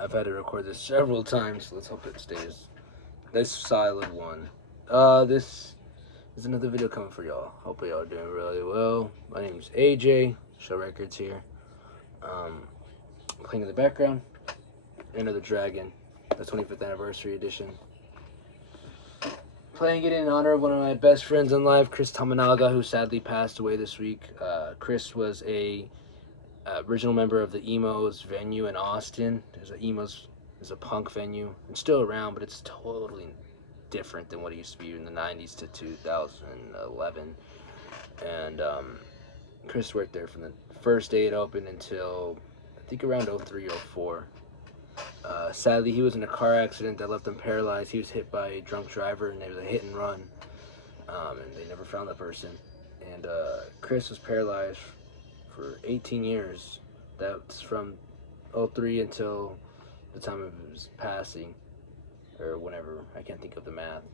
I've had to record this several times, so let's hope it stays this solid one. This is another video coming for y'all. Hope y'all are doing really well. My name is AJ, Show Records here. Playing in the background, Enter the Dragon, the 25th anniversary edition. Playing it in honor of one of my best friends in life, Chris Tamanaga, who sadly passed away this week. Chris was a original member of the Emos venue in Austin. There's a Emos is a punk venue. It's still around, but it's totally different than what it used to be in the 90s to 2011. And Chris worked there from the first day it opened until I think around 03 or 04. Sadly, he was in a car accident that left him paralyzed. He was hit by a drunk driver, and it was a hit and run. And they never found the person. And Chris was paralyzed for 18 years. That's from 03 until the time of his passing, or whenever. I can't think of the math.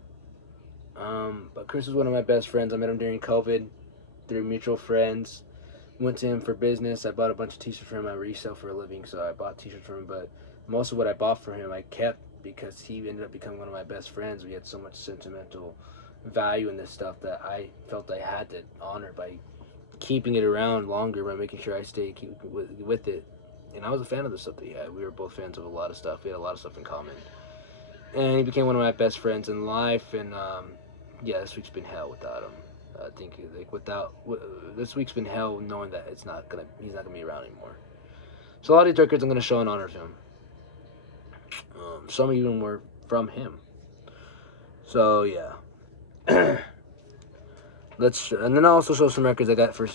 But Chris was one of my best friends. I met him during COVID through mutual friends. Went to him for business. I bought a bunch of t-shirts for him. I resell for a living, so I bought t-shirts for him. But most of what I bought for him, I kept because he ended up becoming one of my best friends. We had so much sentimental value in this stuff that I felt I had to honor by keeping it around longer, by making sure I stay with it. And I was a fan of the stuff that he had. We were both fans of a lot of stuff. We had a lot of stuff in common. And he became one of my best friends in life. And yeah, this week's been hell without him. I think this week's been hell, knowing that he's not gonna be around anymore. So a lot of these records I'm gonna show in honor of him. Some even were from him. So yeah. And then I'll also show some records I got for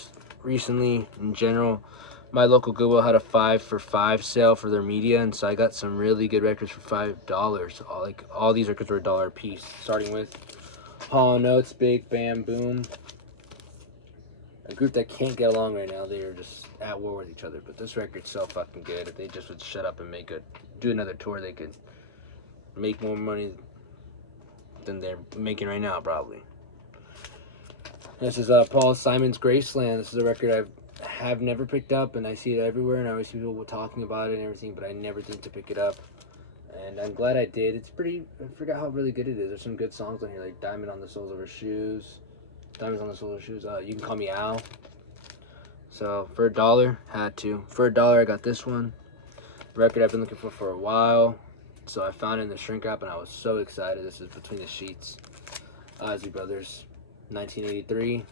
recently in general. My local Goodwill had a 5 for 5 sale for their media, and so I got some really good records for $5. All these records were $1 a piece, starting with Hall & Oates, Big Bam Boom. A group that can't get along right now. They are just at war with each other. But this record's so fucking good. If they just would shut up and do another tour, they could make more money than they're making right now, probably. This is Paul Simon's Graceland. This is a record I have never picked up, and I see it everywhere, and I always see people talking about it and everything, but I never think to pick it up. And I'm glad I did. It's pretty, I forgot how really good it is. There's some good songs on here, like Diamond on the Soles of Her Shoes. Diamonds on the Soles of Her Shoes. You Can Call Me Al. So, for $1, had to. For $1, I got this one. Record I've been looking for a while. So I found it in the shrink wrap, and I was so excited. This is Between the Sheets. Isley Brothers, 1983.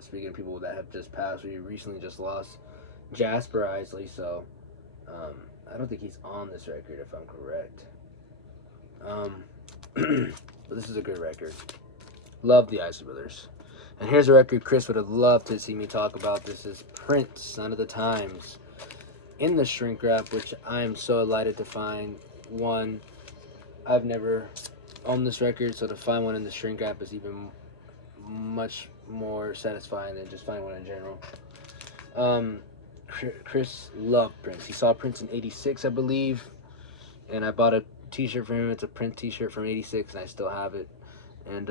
Speaking of people that have just passed, we recently just lost Jasper Isley, so I don't think he's on this record, if I'm correct. But this is a good record. Love the Isley Brothers. And here's a record Chris would have loved to see me talk about. This is Prince, Sign of the Times, in the shrink wrap, which I am so delighted to find. One, I've never owned this record, so to find one in the shrink wrap is even much more satisfying than just finding one in general. Chris loved Prince. He saw Prince in '86, I believe, and I bought a t-shirt for him. It's a Prince t-shirt from '86, and I still have it. And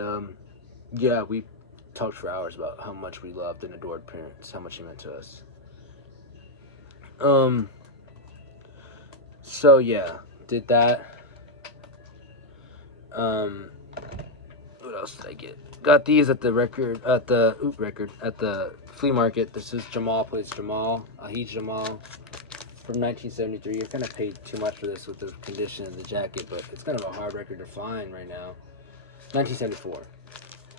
yeah, we talked for hours about how much we loved and adored Prince, how much he meant to us. So yeah, did that. What else did I get? Got these at the flea market. This is Jamal Plays Jamal, Ahid Jamal, from 1973. I kind of paid too much for this with the condition of the jacket, but it's kind of a hard record to find right now. 1974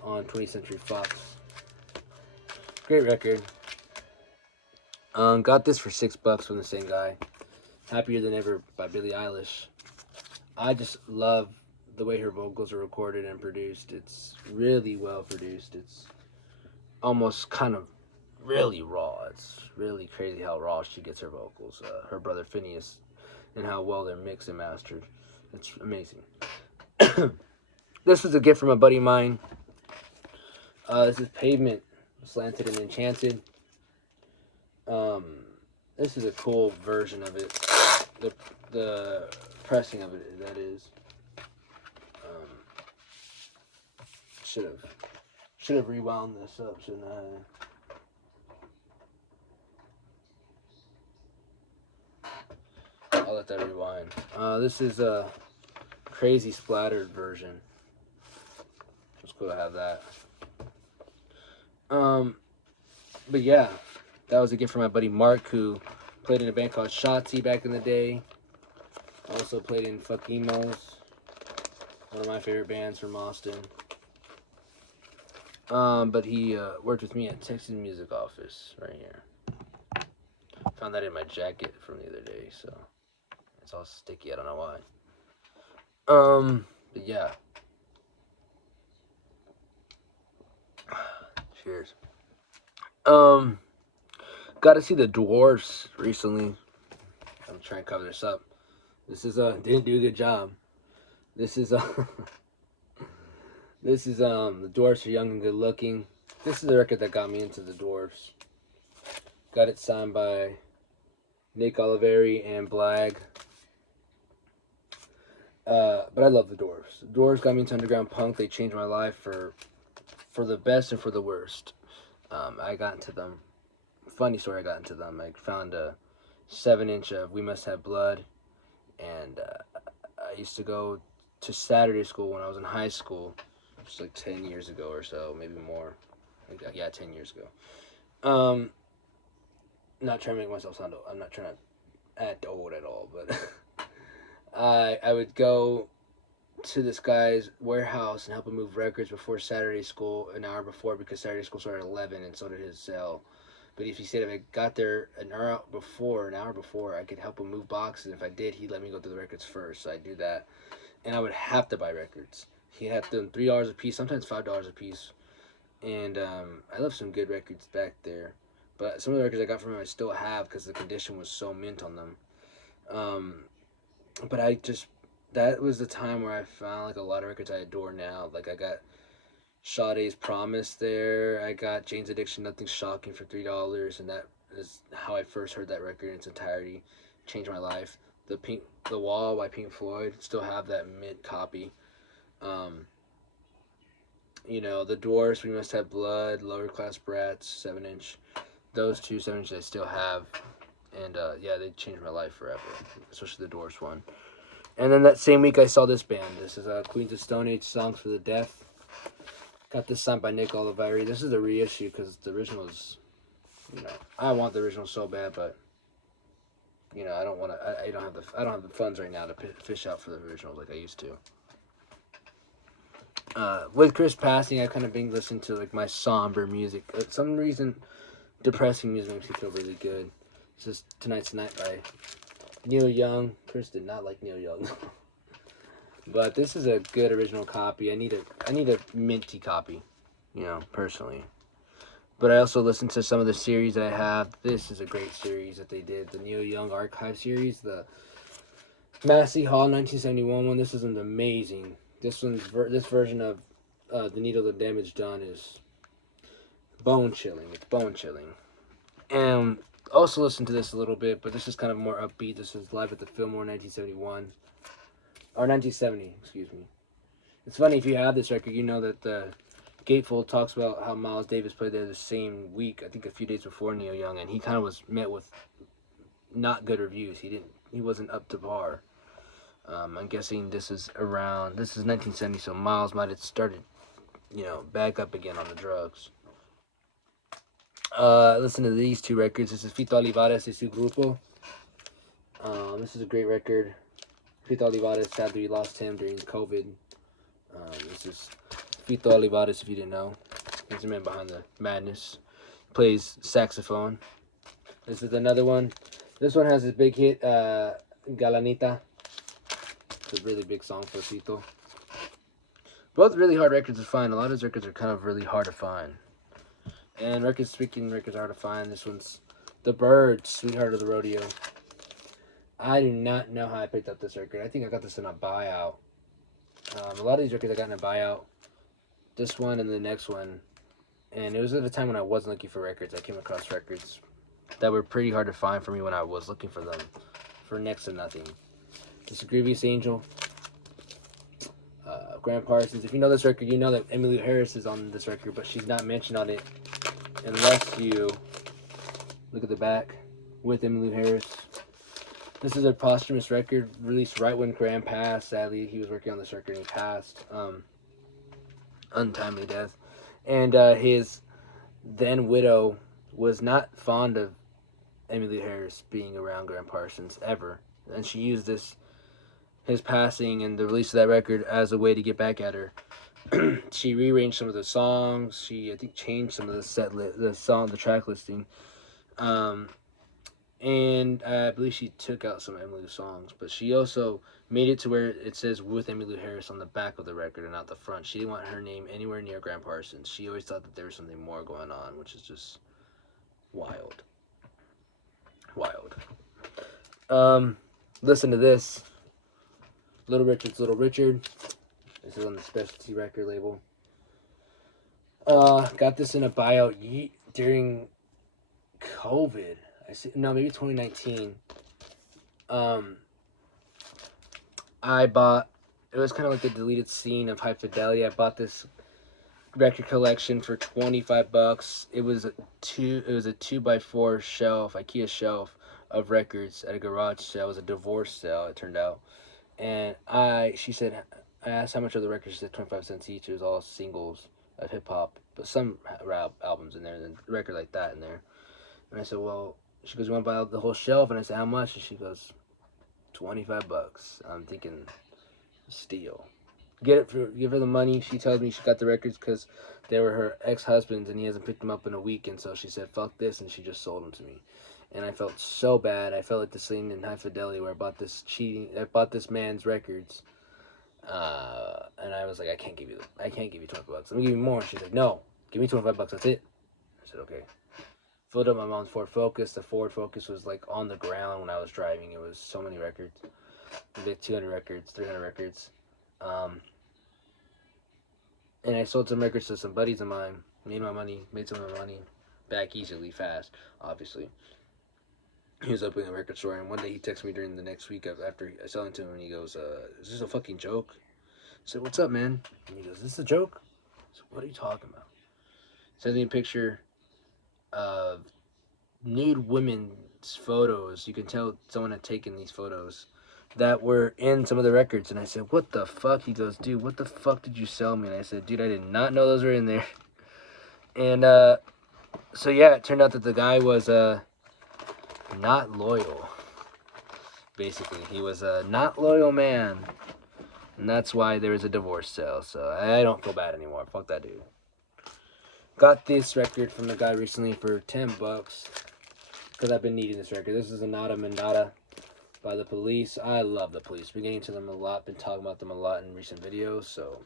on 20th Century Fox. Great record. Got this for $6 from the same guy. Happier Than Ever by Billie Eilish. I just love the way her vocals are recorded and produced. It's really well produced. It's almost kind of really raw. It's really crazy how raw she gets her vocals. Her brother Phineas, and how well they're mixed and mastered. It's amazing. This was a gift from a buddy of mine. This is Pavement, Slanted and Enchanted. This is a cool version of it. The pressing of it, that is. Should have rewound this up, shouldn't I? I'll let that rewind. This is a crazy splattered version. It's cool to have that. But yeah, that was a gift from my buddy Mark, who played in a band called Shotzi back in the day. Also played in Fuck Emos, one of my favorite bands from Austin. But he worked with me at Texas Music Office right here. Found that in my jacket from the other day, so it's all sticky. I don't know why. But yeah. Cheers. Got to see the Dwarfs recently. I'm trying to cover this up. This is didn't do a good job. This is this is the Dwarfs are young and good looking. This is the record that got me into the Dwarfs. Got it signed by Nick Oliveri and Blag. But I love the Dwarfs. The Dwarfs got me into underground punk. They changed my life for the best and for the worst. I got into them. Funny story, I got into them. I found a 7-inch of We Must Have Blood. And I used to go to Saturday school when I was in high school. Just like 10 years ago or so, maybe more. Yeah, 10 years ago. Not trying to make myself sound old. I'm not trying to act old at all, but I would go to this guy's warehouse and help him move records before Saturday school, an hour before, because Saturday school started at 11 and so did his cell. But if I got there an hour before, I could help him move boxes. If I did, he'd let me go through the records first, so I'd do that. And I would have to buy records. He had them $3 a piece, sometimes $5 a piece. And I left some good records back there. But some of the records I got from him I still have because the condition was so mint on them. But that was the time where I found like a lot of records I adore now. Like I got Sade's Promise there. I got Jane's Addiction, Nothing Shocking for $3, and that is how I first heard that record in its entirety. Changed my life. The Wall by Pink Floyd, still have that mint copy. The Dwarfs, We Must Have Blood, Lower Class Brats, 7-inch. Those two 7-inches I still have. And yeah, they changed my life forever, especially the Dwarfs one. And then that same week I saw this band. This is Queens of Stone Age, Songs for the Deaf. Got this signed by Nick Oliveri. This is the reissue because the original is, I want the original so bad, but I don't want to. I don't have the funds right now to fish out for the originals like I used to. With Chris passing, I've kind of been listening to like my somber music. For some reason, depressing music makes me feel really good. This is Tonight's Night by Neil Young. Chris did not like Neil Young. But this is a good original copy. I need a minty copy, personally. But I also listened to some of the series that I have. This is a great series that they did. The Neil Young Archive series. The Massey Hall 1971 one. This is amazing. This version of The Needle the Damage Done is bone chilling. It's bone chilling. And also listen to this a little bit, but this is kind of more upbeat. This is Live at the Fillmore 1971. Or 1970, excuse me. It's funny, if you have this record, you know that the Gatefold talks about how Miles Davis played there the same week, I think a few days before Neil Young, and he kind of was met with not good reviews. He wasn't up to par. I'm guessing this is 1970, so Miles might have started, back up again on the drugs. Listen to these two records. This is Fito Olivares y su grupo. This is a great record. Fito Olivares, sadly we lost him during COVID. This is Fito Olivares, if you didn't know. He's the man behind the madness. Plays saxophone. This is another one. This one has his big hit, Galanita. It's a really big song for Fito. Both really hard records to find. A lot of his records are kind of really hard to find. And records are hard to find. This one's The Byrds, Sweetheart of the Rodeo. I do not know how I picked up this record. I think I got this in a buyout. A lot of these records I got in a buyout. This one and the next one. And it was at a time when I wasn't looking for records. I came across records that were pretty hard to find for me when I was looking for them. For next to nothing. This is Grievous Angel. Graham Parsons. If you know this record, you know that Emmylou Harris is on this record, but she's not mentioned on it unless you look at the back with Emmylou Harris. This is a posthumous record released right when Graham passed. Sadly, he was working on this record and he passed. Untimely death. And his then widow was not fond of Emmylou Harris being around Graham Parsons ever. And she used his passing and the release of that record as a way to get back at her. She rearranged some of the songs. She, I think, changed some of the track listing. And I believe she took out some Emmylou songs, but she also made it to where it says with Emmylou Harris on the back of the record and not the front. She didn't want her name anywhere near Graham Parsons. She always thought that there was something more going on, which is just wild. Listen to this. Little Richard's Little Richard. This is on the Specialty record label. Got this in a buyout during COVID. Maybe 2019. I bought, it was kind of like the deleted scene of High Fidelity. I bought this record collection for $25. It was a 2x4 shelf, IKEA shelf of records at a garage sale. It was a divorce sale, it turned out. And I asked how much of the records. She said 25 cents each. It was all singles of hip hop, but some rap albums in there, and a record like that in there. And I said, well, she goes, you want to buy the whole shelf? And I said, how much? And she goes, $25. I'm thinking, steal. Give her the money. She tells me she got the records because they were her ex-husband's and he hasn't picked them up in a week. And so she said, fuck this, and she just sold them to me. And I felt so bad. I felt like the scene in High Fidelity where I bought this man's records. And I was like, I can't give you $20. Let me give you more. She's like, no, give me $25. That's it. I said, okay. Filled up my mom's Ford Focus. The Ford Focus was like on the ground when I was driving. It was so many records. We did 200 records, 300 records. And I sold some records to some buddies of mine. Made some of my money back easily, fast, obviously. He was opening a record store, and one day he texted me during the next week after I selling to him, and he goes, is this a fucking joke? I said, what's up, man? And he goes, is this a joke? I said, what are you talking about? Sends me a picture of nude women's photos. You can tell someone had taken these photos that were in some of the records. And I said, what the fuck? He goes, dude, what the fuck did you sell me? And I said, dude, I did not know those were in there. And so yeah, it turned out that the guy was not loyal. Basically, he was a not loyal man, and that's why there was a divorce sale. So I don't feel bad anymore. Fuck that dude. Got this record from the guy recently for $10 because I've been needing this record. This is Anata Mandata by The Police. I love The Police. Been getting to them a lot. Been talking about them a lot in recent videos. So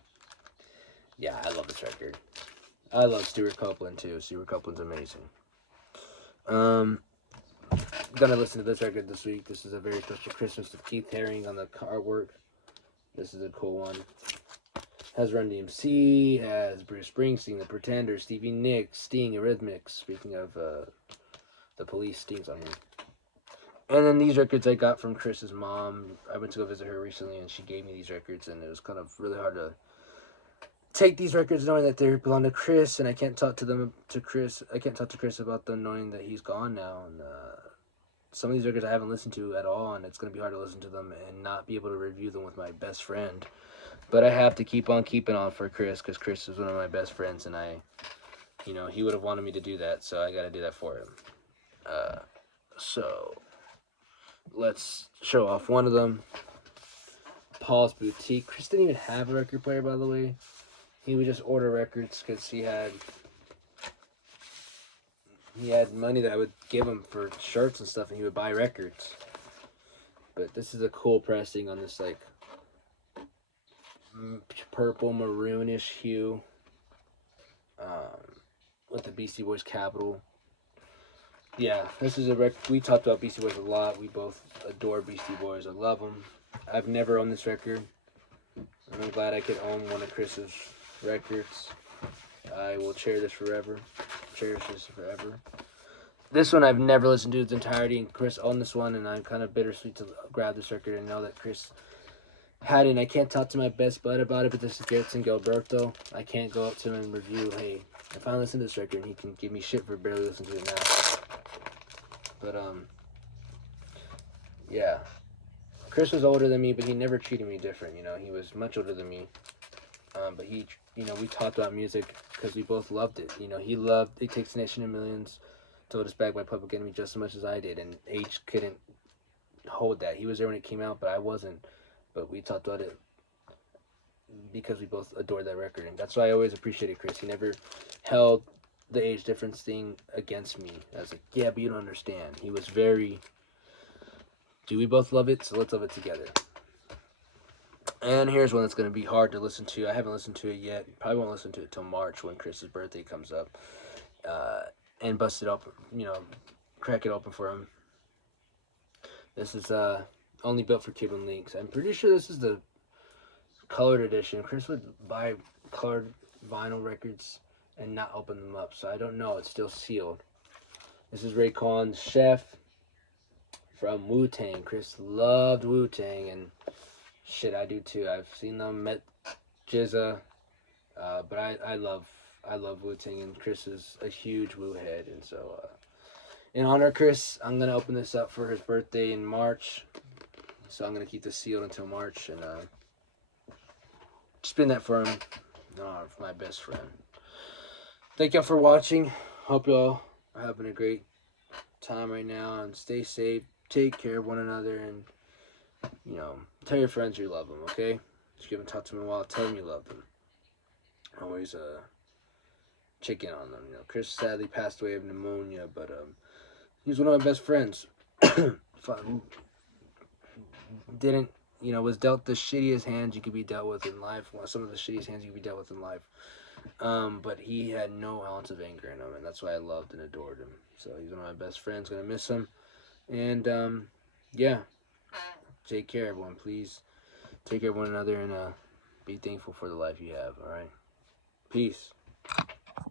yeah, I love this record. I love Stuart Copeland too. Stuart Copeland's amazing. Gonna listen to this record this week. This is a very special Christmas with Keith Haring on the artwork. This is a cool one. Has Run DMC, has Bruce Springsteen, The Pretenders, Stevie Nicks, Sting, Eurythmics. Speaking of The Police, Sting's on here. And then these records I got from Chris's mom. I went to go visit her recently, and she gave me these records, and it was kind of really hard to take these records knowing that they belong to Chris, and I can't talk to Chris about them knowing that he's gone now. And some of these records I haven't listened to at all, and it's going to be hard to listen to them and not be able to review them with my best friend. But I have to keep on keeping on for Chris, because Chris is one of my best friends, and he would have wanted me to do that, so I got to do that for him. So let's show off one of them. Paul's Boutique. Chris didn't even have a record player, by the way. He would just order records because he had money that I would give him for shirts and stuff, and he would buy records. But this is a cool pressing on this like purple maroonish hue with the Beastie Boys capital. Yeah, this is a record. We talked about Beastie Boys a lot. We both adore Beastie Boys. I love them. I've never owned this record, and I'm glad I could own one of Chris's records. I will cherish this forever. This one I've never listened to its entirety, and Chris owned this one, and I'm kind of bittersweet to grab this record and know that Chris had it. And I can't talk to my best bud about it, but this is Gerson Gilberto. I can't go up to him and review, hey, I finally listened to this record, and he can give me shit for barely listening to it now. But yeah. Chris was older than me, but he never treated me different. You know, he was much older than me. But he, you know, we talked about music because we both loved it. You know, he loved It Takes a Nation of Millions, Told Us Back by Public Enemy just as much as I did, and H couldn't hold that. He was there when it came out, but I wasn't. But we talked about it because we both adored that record, and that's why I always appreciated Chris. He never held the age difference thing against me. I was like, yeah, but you don't understand. He was very, do we both love it? So let's love it together. And here's one that's going to be hard to listen to. I haven't listened to it yet. Probably won't listen to it till March when Chris's birthday comes up. And bust it up, you know, crack it open for him. This is Only Built for Cuban Links. I'm pretty sure this is the colored edition. Chris would buy colored vinyl records and not open them up, so I don't know. It's still sealed. This is Raekwon's Chef from Wu-Tang. Chris loved Wu-Tang, and shit, I do too. I've seen them, met GZA, but I love Wu-Tang, and Chris is a huge Wu head, and so in honor of Chris, I'm gonna open this up for his birthday in March. So I'm gonna keep this sealed until March, and spin that for him. For my best friend. Thank y'all for watching. Hope y'all are having a great time right now, and stay safe. Take care of one another, and you know, tell your friends you love them. Okay, just give them, talk to them a while. Tell them you love them. Always check in on them. You know, Chris sadly passed away of pneumonia, but he was one of my best friends. Didn't, you know, was dealt the shittiest hands you could be dealt with in life. Some of the shittiest hands you could be dealt with in life. But he had no ounce of anger in him, and that's why I loved and adored him. So he's one of my best friends. Gonna miss him. And yeah, take care, everyone. Please take care of one another, and be thankful for the life you have. All right, peace.